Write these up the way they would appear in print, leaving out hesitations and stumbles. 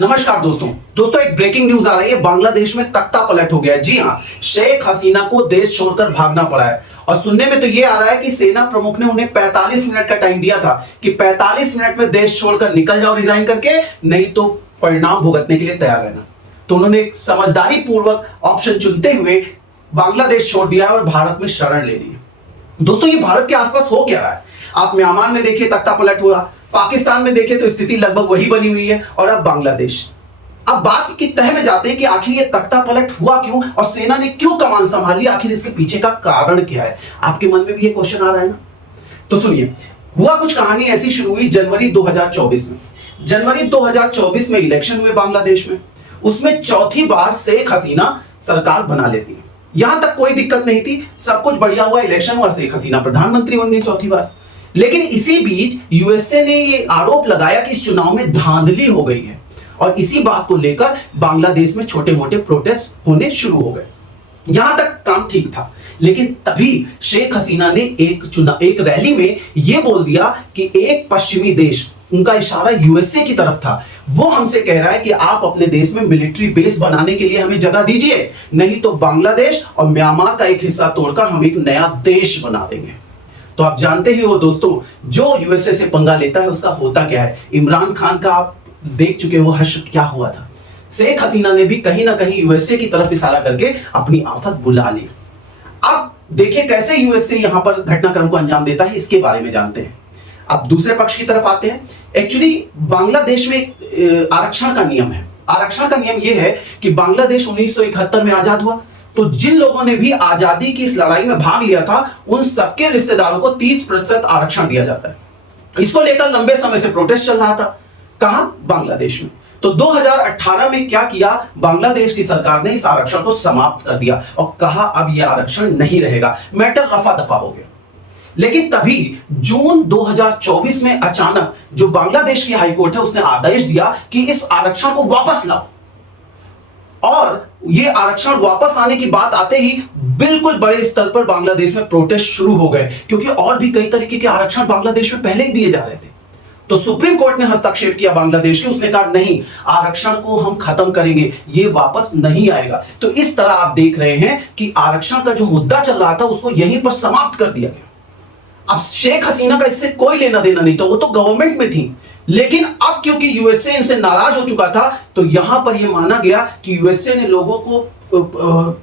नमस्कार दोस्तों एक ब्रेकिंग न्यूज आ रही है। बांग्लादेश में तख्ता पलट हो गया है। जी हां, शेख हसीना को देश छोड़कर भागना पड़ा है। और सुनने में तो ये आ रहा है कि सेना प्रमुख ने उन्हें 45 मिनट का टाइम दिया था कि 45 मिनट में देश छोड़कर निकल जाओ रिजाइन करके, नहीं तो परिणाम भुगतने के लिए तैयार रहना। तो उन्होंने एक समझदारी पूर्वक ऑप्शन चुनते हुए बांग्लादेश छोड़ दिया और भारत में शरण ले ली। दोस्तों, ये भारत के आसपास हो क्या रहा है? आप म्यांमार में देखिए तख्ता पलट हुआ, पाकिस्तान में देखें तो स्थिति लगभग वही बनी हुई है, और अब बांग्लादेश। अब बात की तह में जाते हैं कि आखिर ये तख्ता पलट हुआ क्यों और सेना ने क्यों कमान संभाली। आखिर इसके पीछे का कारण क्या है? आपके मन में भी ये क्वेश्चन आ रहा है ना? तो सुनिए, हुआ कुछ कहानी ऐसी शुरू हुई जनवरी 2024 में। जनवरी 2024 में इलेक्शन हुए बांग्लादेश में। उसमें चौथी बार शेख हसीना सरकार बना लेती है। यहां तक कोई दिक्कत नहीं थी, सब कुछ बढ़िया हुआ, इलेक्शन हुआ, शेख हसीना प्रधानमंत्री बन गई चौथी बार। लेकिन इसी बीच यूएसए ने ये आरोप लगाया कि इस चुनाव में धांधली हो गई है, और इसी बात को लेकर बांग्लादेश में छोटे मोटे प्रोटेस्ट होने शुरू हो गए। यहां तक काम ठीक था, लेकिन तभी शेख हसीना ने एक रैली में यह बोल दिया कि एक पश्चिमी देश, उनका इशारा यूएसए की तरफ था, वो हमसे कह रहा है कि आप अपने देश में मिलिट्री बेस बनाने के लिए हमें जगह दीजिए, नहीं तो बांग्लादेश और म्यांमार का एक हिस्सा तोड़कर हम एक नया देश बना देंगे। तो आप जानते ही हो दोस्तों, जो यूएसए से पंगा लेता है उसका होता क्या है। इमरान खान का आप देख चुके हो हश्र क्या हुआ था। शेख हसीना ने भी कहीं ना कहीं यूएसए की तरफ इशारा करके अपनी आफत बुला ली। अब देखिए कैसे यूएसए यहां पर घटनाक्रम को अंजाम देता है, इसके बारे में जानते हैं। अब दूसरे पक्ष की तरफ आते हैं। एक्चुअली बांग्लादेश में आरक्षण का नियम है। आरक्षण का नियम यह है कि बांग्लादेश 1971 में आजाद हुआ, तो जिन लोगों ने भी आजादी की इस लड़ाई में भाग लिया था उन सबके रिश्तेदारों को 30% आरक्षण दिया जाता है। इसको लेकर लंबे समय से प्रोटेस्ट चल रहा था। कहां? बांग्लादेश में। तो 2018 में क्या किया बांग्लादेश की सरकार ने? इस आरक्षण को समाप्त कर दिया और कहा अब यह आरक्षण नहीं रहेगा। मैटर रफा दफा हो गया। लेकिन तभी जून 2024 में अचानक जो बांग्लादेश की हाईकोर्ट है उसने आदेश दिया कि इस आरक्षण को वापस लाओ। और ये आरक्षण वापस आने की बात आते ही बिल्कुल बड़े स्तर पर बांग्लादेश में प्रोटेस्ट शुरू हो गए, क्योंकि और भी कई तरीके के आरक्षण बांग्लादेश में पहले ही दिए जा रहे थे। तो सुप्रीम कोर्ट ने हस्तक्षेप किया बांग्लादेश के। उसने कहा नहीं, आरक्षण को हम खत्म करेंगे, ये वापस नहीं आएगा। तो इस तरह आप देख रहे हैं कि आरक्षण का जो मुद्दा चल रहा था उसको यहीं पर समाप्त कर दिया गया। अब शेख हसीना का इससे कोई लेना देना नहीं था, वो तो गवर्नमेंट में थी। लेकिन अब क्योंकि यूएसए इनसे नाराज हो चुका था, तो यहां पर यह माना गया कि यूएसए ने लोगों को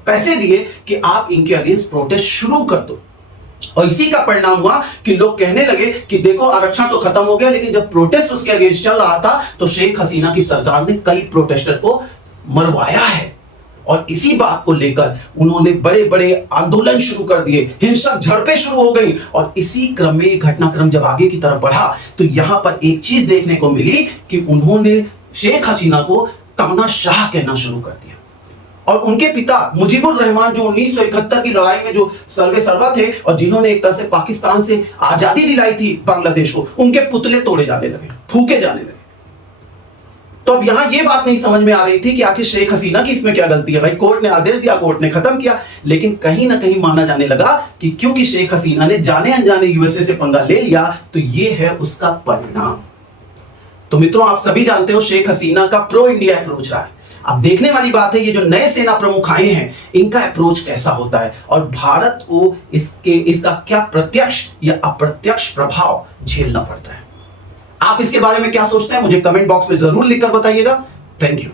पैसे दिए कि आप इनके अगेंस्ट प्रोटेस्ट शुरू कर दो। और इसी का परिणाम हुआ कि लोग कहने लगे कि देखो आरक्षण तो खत्म हो गया, लेकिन जब प्रोटेस्ट उसके अगेंस्ट चल रहा था तो शेख हसीना की सरकार ने कई प्रोटेस्टर्स को मरवाया है। और इसी बात को लेकर उन्होंने बड़े बड़े आंदोलन शुरू कर दिए, हिंसक झड़पें शुरू हो गई। और इसी क्रम में घटनाक्रम जब आगे की तरफ बढ़ा तो यहां पर एक चीज देखने को मिली कि उन्होंने शेख हसीना को तानाशाह कहना शुरू कर दिया। और उनके पिता मुजीबुर रहमान, जो 1971 की लड़ाई में जो सर्वे सर्वा थे और जिन्होंने एक तरह से पाकिस्तान से आजादी दिलाई थी बांग्लादेश को, उनके पुतले तोड़े जाने लगे, फूके जाने लगे। तो अब यहां यह बात नहीं समझ में आ रही थी कि आखिर शेख हसीना की इसमें क्या गलती है। भाई कोर्ट ने आदेश दिया, कोर्ट ने खत्म किया, लेकिन कहीं ना कहीं माना जाने लगा कि क्योंकि शेख हसीना ने जाने अनजाने यूएसए से पंगा ले लिया तो यह है उसका परिणाम। तो मित्रों, आप सभी जानते हो शेख हसीना का प्रो इंडिया अप्रोच रहा है। अब देखने वाली बात है ये जो नए सेना प्रमुख आए हैं इनका अप्रोच कैसा होता है और भारत को इसका क्या प्रत्यक्ष या अप्रत्यक्ष प्रभाव झेलना पड़ता है। आप इसके बारे में क्या सोचते हैं मुझे कमेंट बॉक्स में जरूर लिखकर बताइएगा। Thank you.